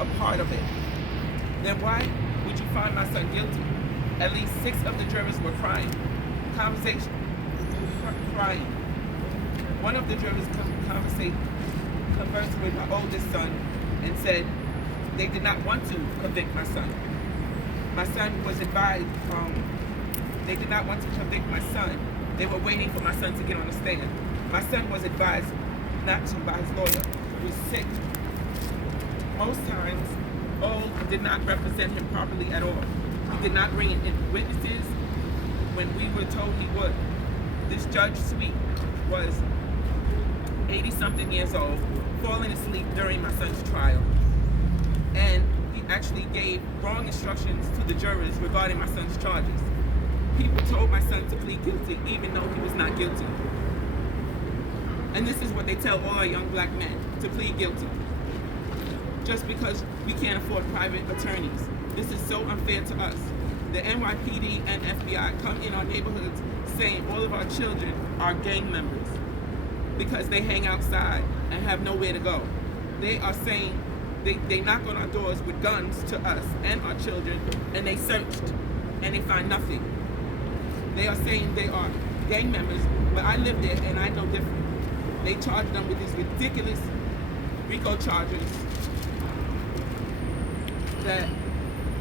a part of it, then why would you find my son guilty? At least 6 of the jurors were crying. Crying. One of the jurors conversed with my oldest son and said they did not want to convict my son. My son was advised, they did not want to convict my son. They were waiting for my son to get on the stand. My son was advised not to by his lawyer, who was sick. Most times, Old did not represent him properly at all. He did not bring in witnesses when we were told he would. This Judge Sweet was 80-something years old, falling asleep during my son's trial. And he actually gave wrong instructions to the jurors regarding my son's charges. People told my son to plead guilty even though he was not guilty. And this is what they tell all our young black men, to plead guilty. Just because we can't afford private attorneys. This is so unfair to us. The NYPD and FBI come in our neighborhoods saying all of our children are gang members because they hang outside and have nowhere to go. They are saying they knock on our doors with guns to us and our children, and they searched and they find nothing. They are saying they are gang members, but I live there and I know different. They charge them with these ridiculous RICO charges that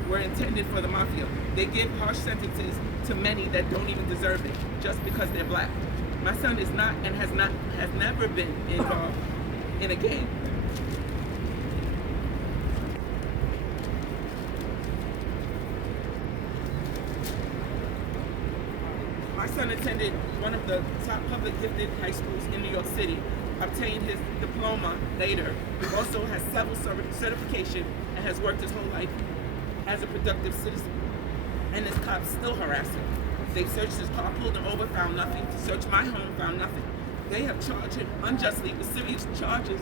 were intended for the mafia. They give harsh sentences to many that don't even deserve it, just because they're black. My son is not and has never been involved in a gang. My son attended one of the top public gifted high schools in New York City, obtained his diploma later, also has several certification, and has worked his whole life as a productive citizen. And his cops still harass him. They searched his car, pulled him over, found nothing. Searched my home, found nothing. They have charged him unjustly with serious charges,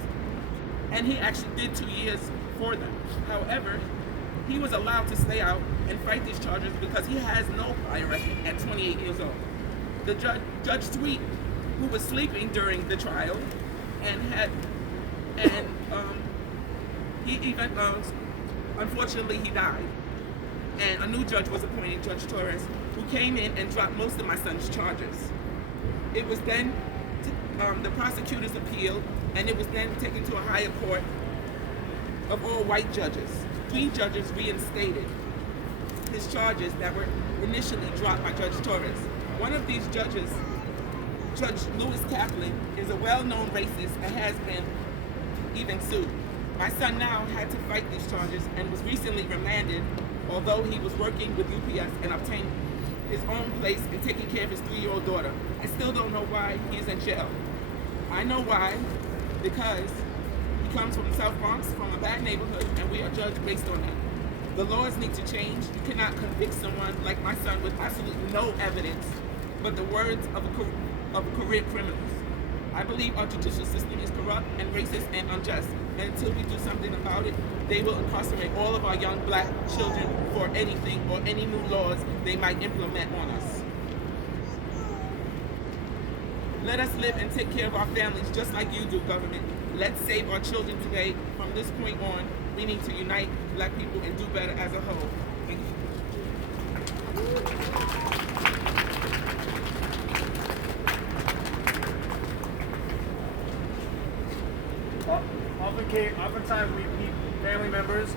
and he actually did 2 years for them. However, he was allowed to stay out and fight these charges because he has no prior record at 28 years old. The Judge Sweet, who was sleeping during the trial, unfortunately he died. And a new judge was appointed, Judge Torres, who came in and dropped most of my son's charges. It was then, the prosecutors appealed, and it was then taken to a higher court of all white judges. 3 judges reinstated his charges that were initially dropped by Judge Torres. One of these judges, Judge Lewis Kaplan, is a well-known racist and has been even sued. My son now had to fight these charges and was recently remanded, although he was working with UPS and obtained his own place and taking care of his 3-year-old daughter. I still don't know why he is in jail. I know why, because he comes from the South Bronx, from a bad neighborhood, and we are judged based on that. The laws need to change. You cannot convict someone like my son with absolutely no evidence but the words of career criminals. I believe our judicial system is corrupt and racist and unjust. And until we do something about it, they will incarcerate all of our young black children for anything or any new laws they might implement on us. Let us live and take care of our families just like you do, government. Let's save our children today. From this point on, we need to unite black people and do better as a whole. Thank you. Oftentimes we meet family members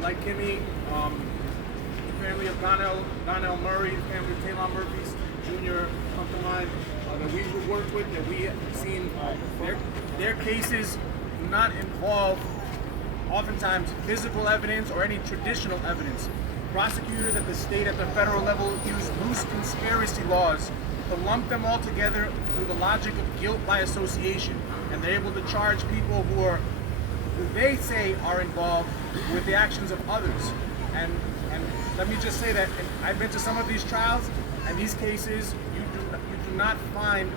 like Kimmy, the family of Donnell Murray, the family of Taylor Murphy Jr. come to mind that we would work with, that we have seen their cases do not involve oftentimes physical evidence or any traditional evidence. Prosecutors at the state, at the federal level use loose conspiracy laws to lump them all together through the logic of guilt by association, and they're able to charge people who they say are involved with the actions of others. And let me just say that I've been to some of these trials, and these cases you do not find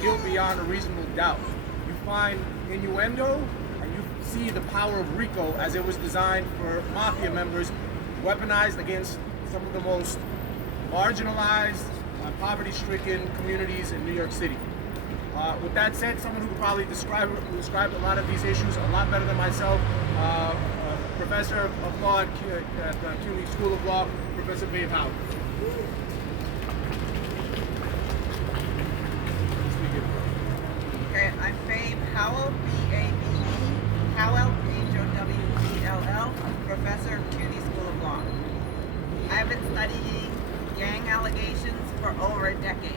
guilt beyond a reasonable doubt. You find innuendo, and you see the power of RICO as it was designed for mafia members, weaponized against some of the most marginalized, poverty-stricken communities in New York City. With that said, someone who could probably describe a lot of these issues a lot better than myself, Professor of Law at the CUNY School of Law, Professor Babe Howell. Okay, I'm Babe Howell, B-A-B-E, Howell, H-O-W-E-L-L, Professor of CUNY School of Law. I've been studying gang allegations for over a decade.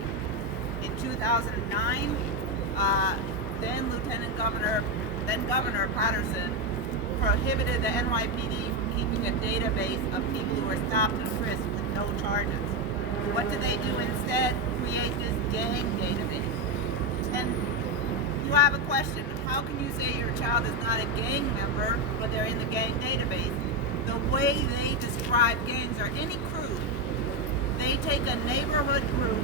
In 2009, then Governor Patterson prohibited the NYPD from keeping a database of people who were stopped and frisked with no charges. What did they do instead? Create this gang database. And you have a question. How can you say your child is not a gang member, but they're in the gang database? The way they describe gangs or any crew, they take a neighborhood group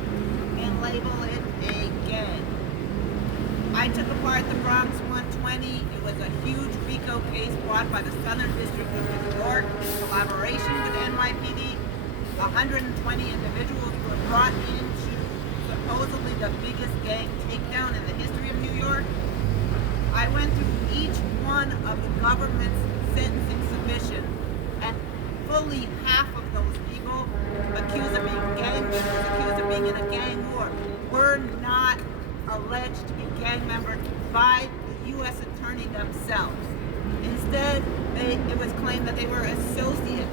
and label it a gang. I took apart the Bronx 120. It was a huge RICO case brought by the Southern District of New York in collaboration with NYPD. 120 individuals were brought into supposedly the biggest gang takedown in the history of New York. I went through each one of the government's sentencing submissions, and fully half of those people accused of being gang members, accused of being in a gang war, were not alleged to be gang members by the U.S. Attorney themselves. Instead, it was claimed that they were associates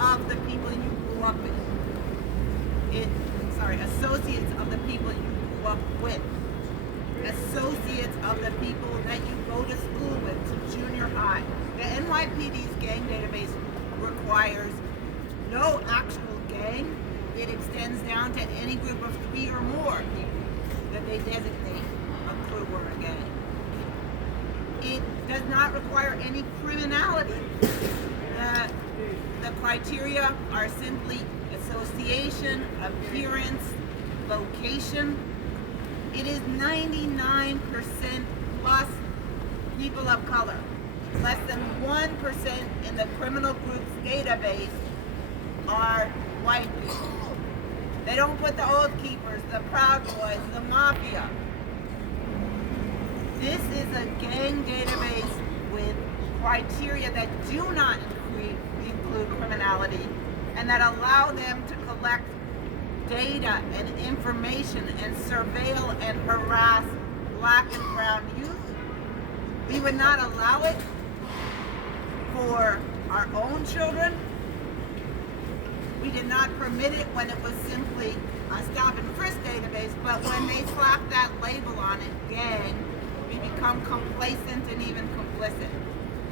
of the people you grew up with. Associates of the people you grew up with. Associates of the people that you go to school with, to junior high. The NYPD's gang database requires no actual gang. It extends down to any group of 3 or more people that they designate a crew or a gang. It does not require any criminality. The criteria are simply association, appearance, location. It is 99% plus people of color. Less than 1% in the criminal group's database are white people. They don't put the Oath Keepers, the Proud Boys, the Mafia. This is a gang database with criteria that do not include criminality and that allow them to collect data and information and surveil and harass black and brown youth. We would not allow it for our own children. We did not permit it when it was simply a stop and frisk database, but when they slap that label on it, gang, we become complacent and even complicit.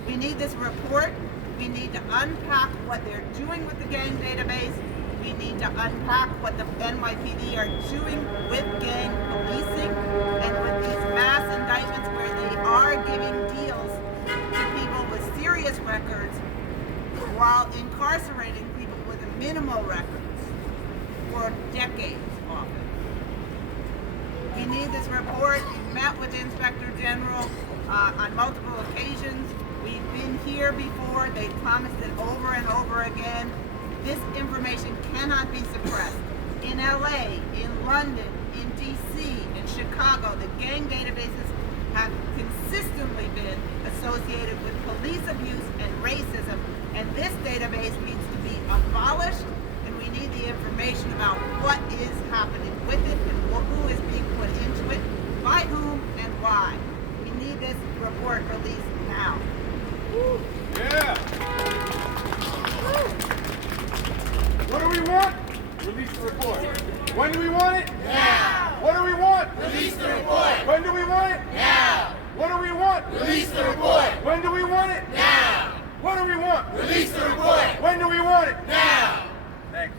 We need this report. We need to unpack what they're doing with the gang database. We need to unpack what the NYPD are doing with gang policing and with these mass indictments where they are giving deals to people with serious records while incarcerating people with minimal records for decades often. We need this report. We've met with the Inspector General on multiple occasions. We've been here before. They promised it over and over again. This information cannot be suppressed. In LA, in London, in DC, in Chicago, the gang databases have consistently been associated with police abuse and racism, and this database needs to be abolished, and we need the information about what is happening with it and who is being put into it, by whom and why. We need this report released now. Yeah! What do we want? Release the report. When do we want it? Now! What do we want? Release the report! When do we want it? Now! What do we want? Release the report! When do we want it? Now! What do we want? Release the report! When do we want it? Now! Thanks.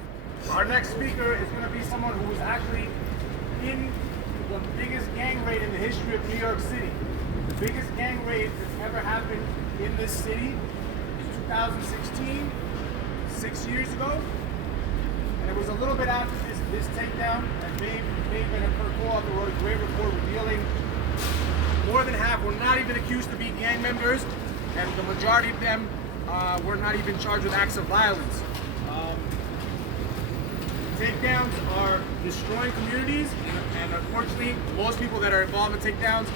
Our next speaker is going to be someone who was actually in the biggest gang raid in the history of New York City. The biggest gang raid that's ever happened in this city in 2016, 6 years ago. And it was a little bit after this takedown, and Maiden and her co-author wrote a great report revealing more than half were not even accused to be gang members, and the majority of them were not even charged with acts of violence. Takedowns are destroying communities, and unfortunately, most people that are involved in takedowns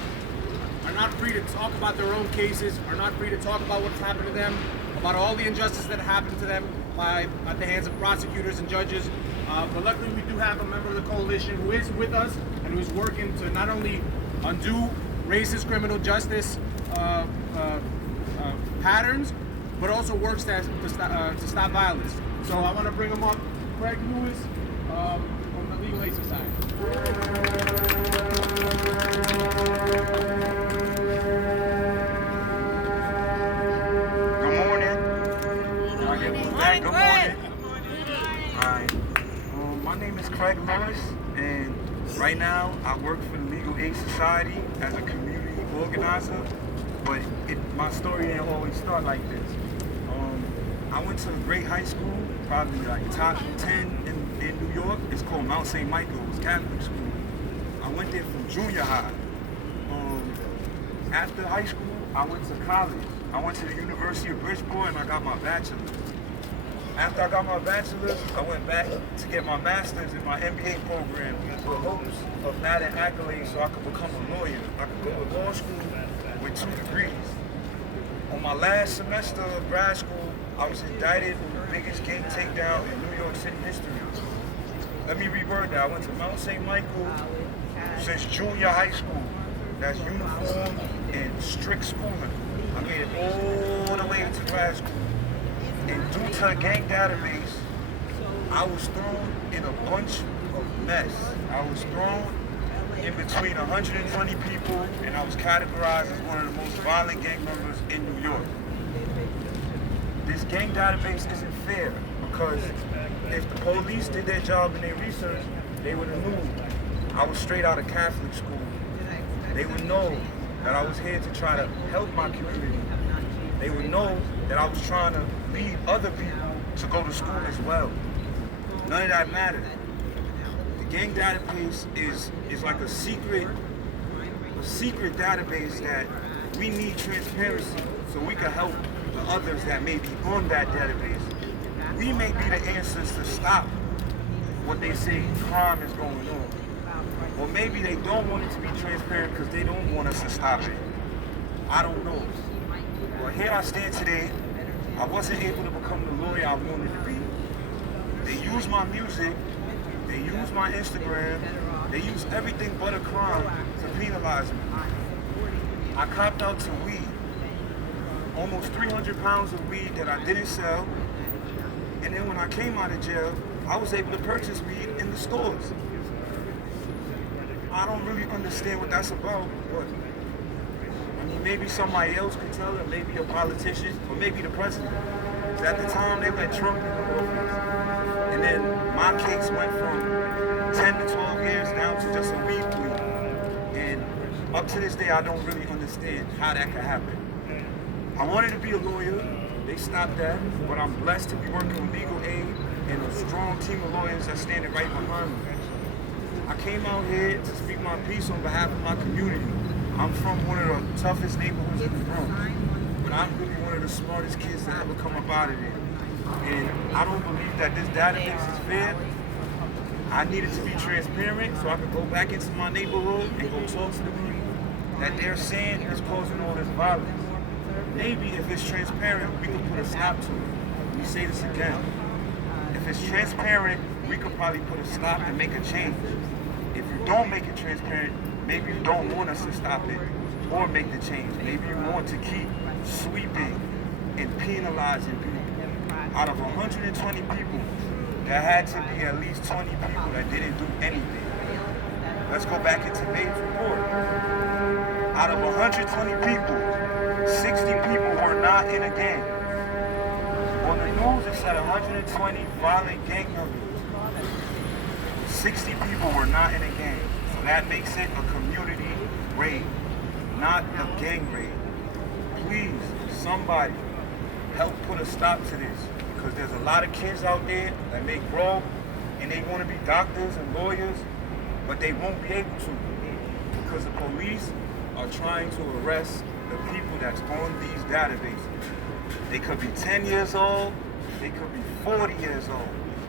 are not free to talk about their own cases, are not free to talk about what's happened to them, about all the injustice that happened to them at the hands of prosecutors and judges. But luckily we do have a member of the coalition who is with us and who is working to not only undo racist criminal justice patterns, but also works to stop violence. So I want to bring him up, Craig Lewis from the Legal Aid Society. Good morning. Good morning. Hi. My name is Craig Lewis, and right now I work for the Legal Aid Society as a community organizer. But my story didn't always start like this. I went to a great high school, probably like top 10 in New York. It's called Mount St. Michael. It's Catholic school. I went there from junior high. After high school, I went to college. I went to the University of Bridgeport and I got my bachelor's. After I got my bachelor's, I went back to get my master's in my MBA program with hopes of adding accolades so I could become a lawyer. I could go to law school with 2 degrees. On my last semester of grad school, I was indicted for the biggest gang takedown in New York City history. Let me reword that. I went to Mount St. Michael since junior high school. That's uniform and strict schooling. I made it all the way to grad school. And due to a gang database, I was thrown in a bunch of mess. I was thrown in between 120 people, and I was categorized as one of the most violent gang members in New York. This gang database isn't fair because if the police did their job and their research, they would have known I was straight out of Catholic school. They would know that I was here to try to help my community. They would know that I was trying to lead other people to go to school as well. None of that mattered. The gang database is like a secret database that we need transparency so we can help the others that may be on that database. We may be the answers to stop what they say crime is going on. Or maybe they don't want it to be transparent because they don't want us to stop it. I don't know. Well, here I stand today. I wasn't able to become the lawyer I wanted to be. They use my music, they use my Instagram, they use everything but a crime to penalize me. I copped out to weed. Almost 300 pounds of weed that I didn't sell. And then when I came out of jail, I was able to purchase weed in the stores. I don't really understand what that's about, but I mean, maybe somebody else could tell it, maybe a politician, or maybe the president. 'Cause at the time, they let Trump in the office. And then my case went from 10 to 12 years down to just a weed plea. And up to this day, I don't really understand how that could happen. I wanted to be a lawyer. They stopped that, but I'm blessed to be working with legal aid and a strong team of lawyers that's standing right behind me. I came out here to speak my piece on behalf of my community. I'm from one of the toughest neighborhoods in the Bronx, but I'm really one of the smartest kids to ever come up out of there. And I don't believe that this database is fair. I needed to be transparent so I could go back into my neighborhood and go talk to the people that they're saying is causing all this violence. Maybe if it's transparent, we could put a stop to it. Let me say this again. If it's transparent, we could probably put a stop and make a change. If you don't make it transparent, maybe you don't want us to stop it or make the change. Maybe you want to keep sweeping and penalizing people. Out of 120 people, there had to be at least 20 people that didn't do anything. Let's go back into Maiden's report. Out of 120 people, 60 people were not in a gang. On the news, it said 120 violent gang members. 60 people were not in a gang. So that makes it a community raid, not a gang raid. Please, somebody, help put a stop to this. Because there's a lot of kids out there that may grow and they want to be doctors and lawyers, but they won't be able to. Because the police are trying to arrest the people that's on these databases. They could be 10 years old, they could be 40 years old.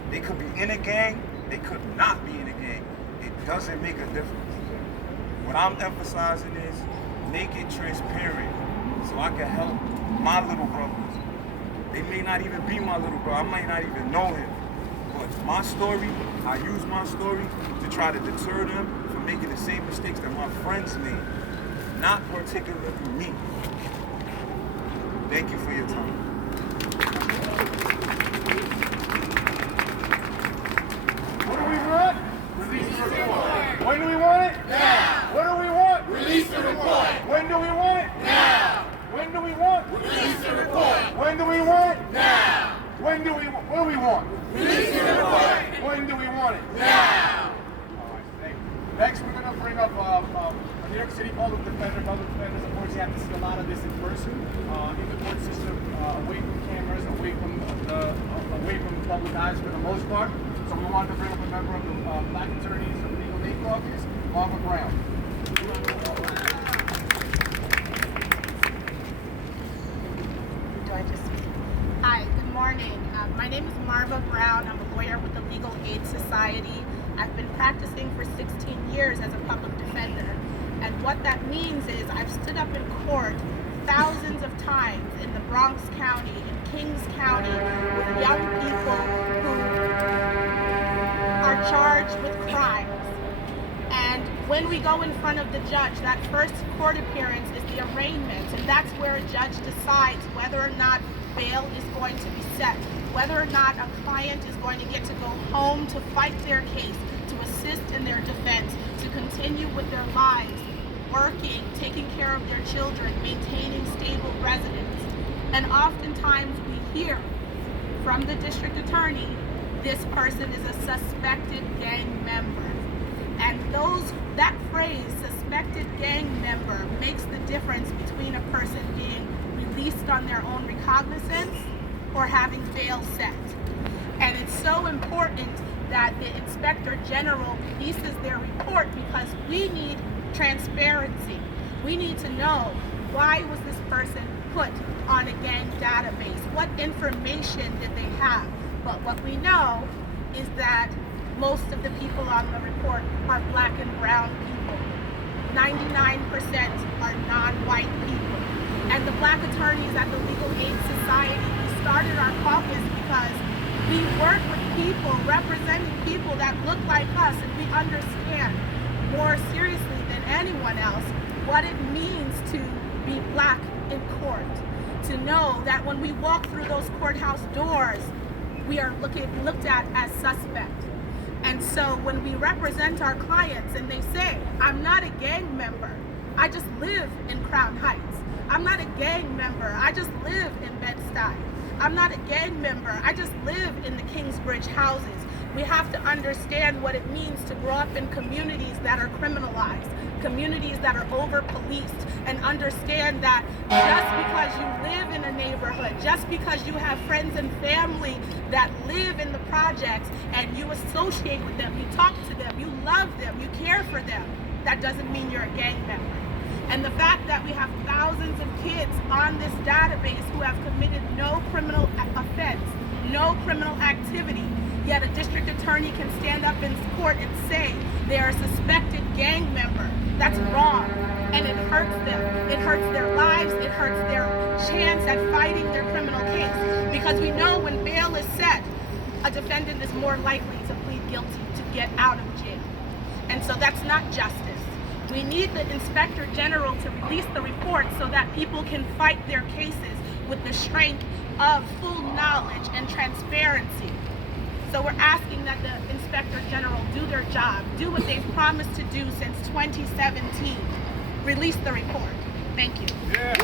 They could be in a gang, they could not be in a gang. It doesn't make a difference. What I'm emphasizing is make it transparent so I can help my little brothers. They may not even be my little brother. I might not even know him. But my story, I use my story to try to deter them from making the same mistakes that my friends made. Not particularly me. Thank you for your time. What do we want? Release the report. When do we want it? Now. What do we want? Release the report. When do we want it? Now. When do we want? Release the report. When do we want? Now. What do we want? Release the report. When do we want it? Now. All right, thank you. Next, we're going to bring up a New York City public defender. Public defenders, of course, you have to see a lot of this in person, in the court system, away from cameras, away from the public eyes for the most part. So we wanted to bring up a member of the Black Attorneys of Legal Aid Caucus, Marva Brown. Hi, good morning. My name is Marva Brown. I'm a lawyer with the Legal Aid Society. I've been practicing for 16 years as a public defender. And what that means is I've stood up in court thousands of times in the Bronx County, in Kings County, with young people who are charged with crimes. And when we go in front of the judge, that first court appearance is the arraignment, and that's where a judge decides whether or not bail is going to be set, whether or not a client is going to get to go home to fight their case, to assist in their defense, to continue with their lives, working, taking care of their children, maintaining stable residence. And oftentimes we hear from the district attorney, this person is a suspected gang member. And that phrase, suspected gang member, makes the difference between a person being released on their own recognizance or having bail set. And it's so important that the Inspector General releases their report because we need transparency. We need to know, why was this person put on a gang database? What information did they have? But what we know is that most of the people on the report are Black and brown people. 99% are non-white people. And the Black attorneys at the Legal Aid Society, we started our caucus because we work with people, representing people that look like us, and we understand more seriously than anyone else what it means to be Black in court. To know that when we walk through those courthouse doors, we are looked at as suspect. And so when we represent our clients and they say, I'm not a gang member, I just live in Crown Heights. I'm not a gang member, I just live in Bed-Stuy. I'm not a gang member, I just live in the Kingsbridge houses. We have to understand what it means to grow up in communities that are criminalized, communities that are over-policed, and understand that just because you live in a neighborhood, just because you have friends and family that live in the projects and you associate with them, you talk to them, you love them, you care for them, that doesn't mean you're a gang member. And the fact that we have thousands of kids on this database who have committed no criminal offense, no criminal activity, yet a district attorney can stand up in court and say they are a suspected gang member. That's wrong, and it hurts them. It hurts their lives, it hurts their chance at fighting their criminal case. Because we know when bail is set, a defendant is more likely to plead guilty to get out of jail. And so that's not justice. We need the Inspector General to release the report so that people can fight their cases with the strength of full knowledge and transparency. So we're asking that the Inspector General do their job, do what they've promised to do since 2017. Release the report. Thank you. Yeah.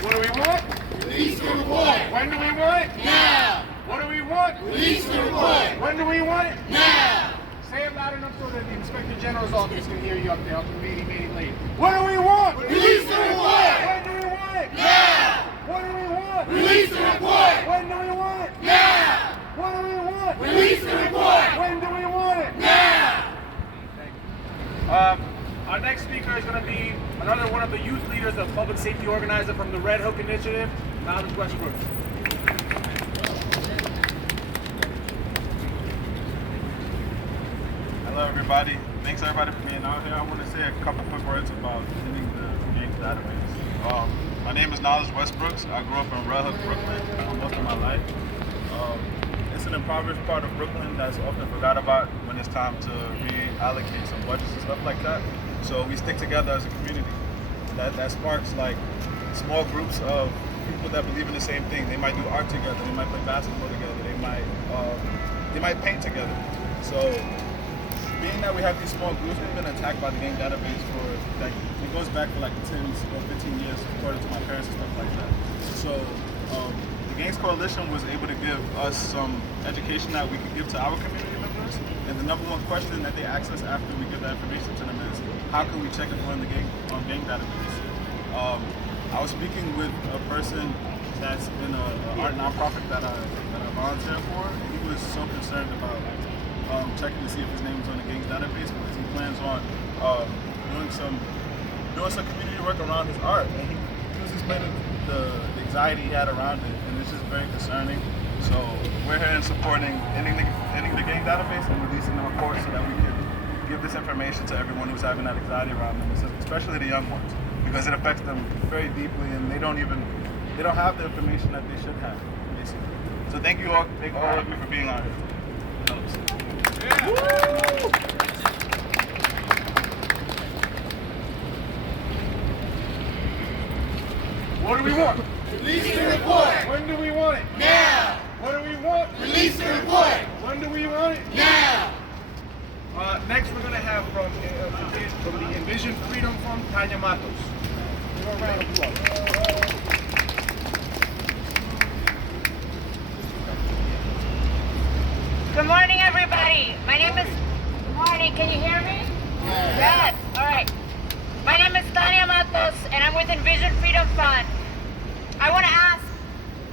What do we want? Release the report. When do we want it? Now. What do we want? Release the report. When do we want it? Now. Say it loud enough so that the Inspector General's office can hear you up there. Up in meeting late. What do we want? Release the report. When do we want it? Now. What do we want? Release the report. When do we want it? Now. What do we want? Release the report. When do we want it? Now. Our next speaker is going to be another one of the youth leaders, a public safety organizer from the Red Hook Initiative, Miles Westbrook. Hello, everybody. Thanks everybody for being out here. I want to say a couple quick words about ending the gang database. My name is Knowledge Westbrooks. I grew up in Red Hook, Brooklyn, most of my life. It's an impoverished part of Brooklyn that's often forgot about when it's time to reallocate some budgets and stuff like that. So we stick together as a community. That sparks like small groups of people that believe in the same thing. They might do art together. They might play basketball together. They might paint together. So being that we have these small groups, we've been attacked by the gang database for like it goes back for like 10 or 15 years, according to my parents and stuff like that. So the Gangs Coalition was able to give us some education that we could give to our community members. And the number one question that they ask us after we give that information to them is, how can we check if we're in the gang database? I was speaking with a person that's in an art nonprofit that I volunteer for, and he was so concerned about checking to see if his name is on the gangs database because he plans on doing some community work around his art. And he was explaining the anxiety he had around it, and it's just very concerning. So we're here in supporting ending the gang database and releasing the report so that we can give this information to everyone who's having that anxiety around them, especially the young ones, because it affects them very deeply, and they don't have the information that they should have, basically. So thank all of you for being on here. It helps. What do we want? Release the report. When do we want it? Now. What do we want? Release the report. When do we want it? Now. Next, we're going to have from the Envision Freedom Fund, Tanya Matos. Give her a round of applause. Good morning, everybody. Good morning. Can you hear me? Yes. All right. My name is Tanya Matos, and I'm with Envision Freedom Fund. I want to ask,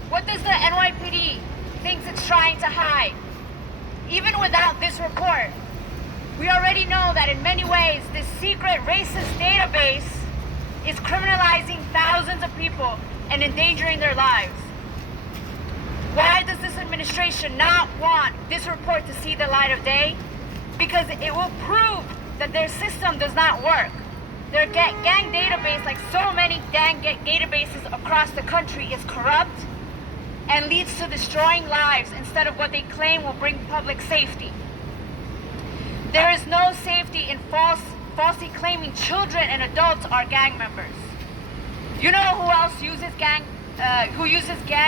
what does the NYPD think it's trying to hide? Even without this report, we already know that in many ways, this secret racist database is criminalizing thousands of people and endangering their lives. Why does this administration not want this report to see the light of day? Because it will prove that their system does not work. Their gang database, like so many gang databases across the country, is corrupt and leads to destroying lives instead of what they claim will bring public safety. There is no safety in falsely claiming children and adults are gang members. You know who else uses gang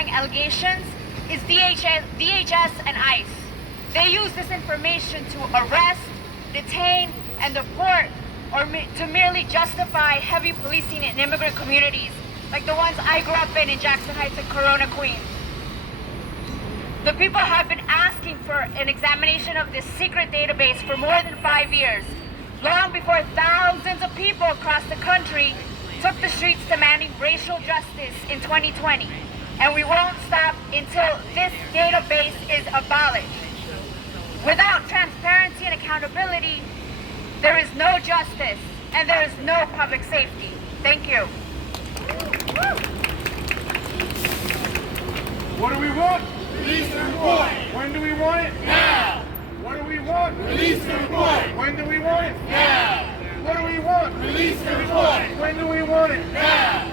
allegations? Is DHS and ICE. They use this information to arrest, detain, and deport, or to merely justify heavy policing in immigrant communities, like the ones I grew up in Jackson Heights and Corona, Queens. The people have been asking for an examination of this secret database for more than 5 years, long before thousands of people across the country took the streets demanding racial justice in 2020. And we won't stop until this database is abolished. Without transparency and accountability, there is no justice and there is no public safety. Thank you. What do we want? Release the report. When do we want it? Now. What do we want? Release the report. When do we want it? Now. What do we want? Release the report. When do we want it? Now.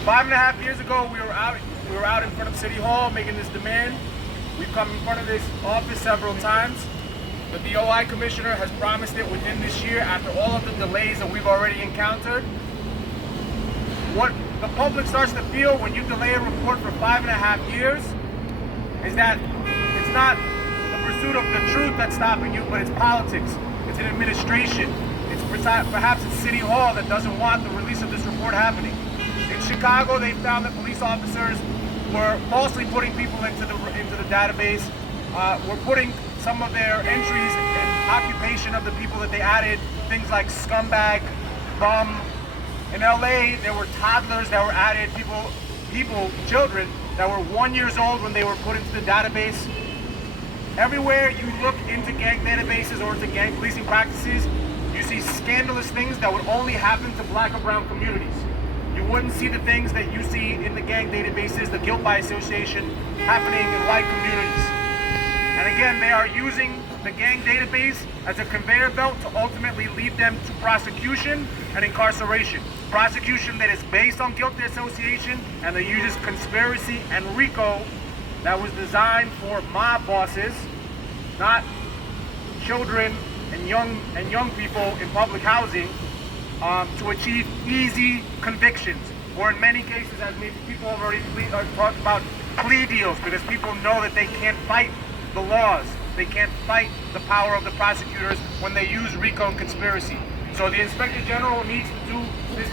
5.5 years ago, we were out in front of City Hall making this demand. We've come in front of this office several times. The DOI commissioner has promised it within this year after all of the delays that we've already encountered. What the public starts to feel when you delay a report for 5.5 years is that it's not the pursuit of the truth that's stopping you, but it's politics. It's an administration. It's perhaps it's City Hall that doesn't want the release of this report happening. In Chicago, they found that police officers were falsely putting people into the database, were putting some of their entries and occupation of the people that they added, things like scumbag, bum. In LA, there were toddlers that were added, children that were 1 year old when they were put into the database. Everywhere you look into gang databases or into gang policing practices, you see scandalous things that would only happen to black or brown communities. You wouldn't see the things that you see in the gang databases, the guilt by association, happening in white communities. And again, they are using the gang database as a conveyor belt to ultimately lead them to prosecution and incarceration. Prosecution that is based on guilty association, and they uses conspiracy and RICO that was designed for mob bosses, not children and young people in public housing, to achieve easy convictions, or in many cases, as maybe people have already talked about, plea deals, because people know that they can't fight the laws. They can't fight the power of the prosecutors when they use RICO and conspiracy. So the Inspector General needs to do this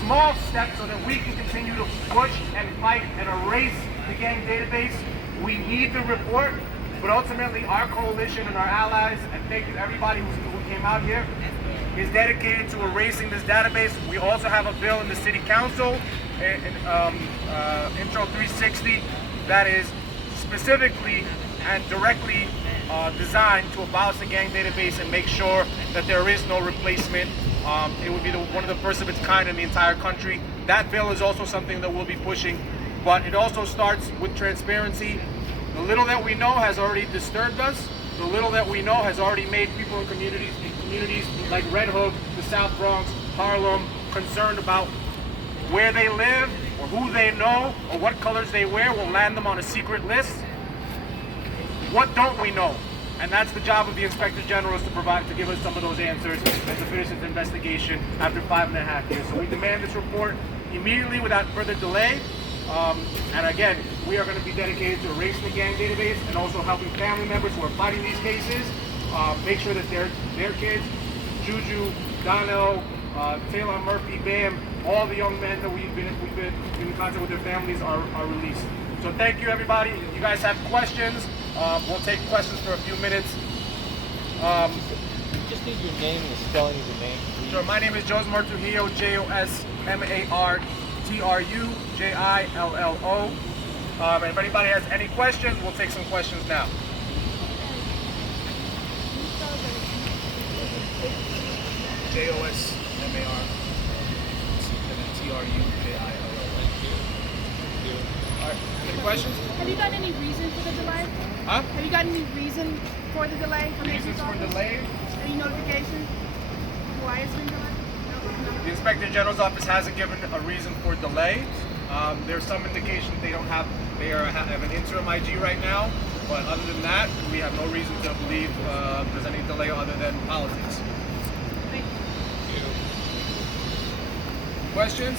small step so that we can continue to push and fight and erase the gang database. We need the report, but ultimately our coalition and our allies, and thank you to everybody who came out here, is dedicated to erasing this database. We also have a bill in the City Council, Intro 360, that is specifically and directly designed to abolish the gang database and make sure that there is no replacement. It would be one of the first of its kind in the entire country. That bill is also something that we'll be pushing, but it also starts with transparency. The little that we know has already disturbed us. The little that we know has already made people in communities like Red Hook, the South Bronx, Harlem, concerned about where they live or who they know or what colors they wear will land them on a secret list. What don't we know? And that's the job of the Inspector General, is to give us some of those answers and to finish this investigation after 5.5 years. So we demand this report immediately without further delay. And again, we are going to be dedicated to erasing the gang database and also helping family members who are fighting these cases make sure that their kids, Juju, Donnell, Taylor, Murphy, Bam, all the young men that we've been in contact with their families are released. So thank you, everybody. If you guys have questions, we'll take questions for a few minutes. Just need your name and the spelling of your name, please. Sure, my name is Josmar Trujillo, Josmartrujillo. And if anybody has any questions, we'll take some questions now. Josmartrujillo. All right, any questions? Have you gotten any reason for the delay? Huh? Have you gotten any reason for the delay? Reasons for delay? Any notification? Why it's been delayed? No. The Inspector General's office hasn't given a reason for delay. There's some indication they have an interim IG right now, but other than that, we have no reason to believe there's any delay other than politics. Thank you. Questions?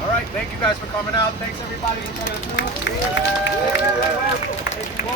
All right, thank you guys for coming out. Thanks everybody for coming through. Thank you.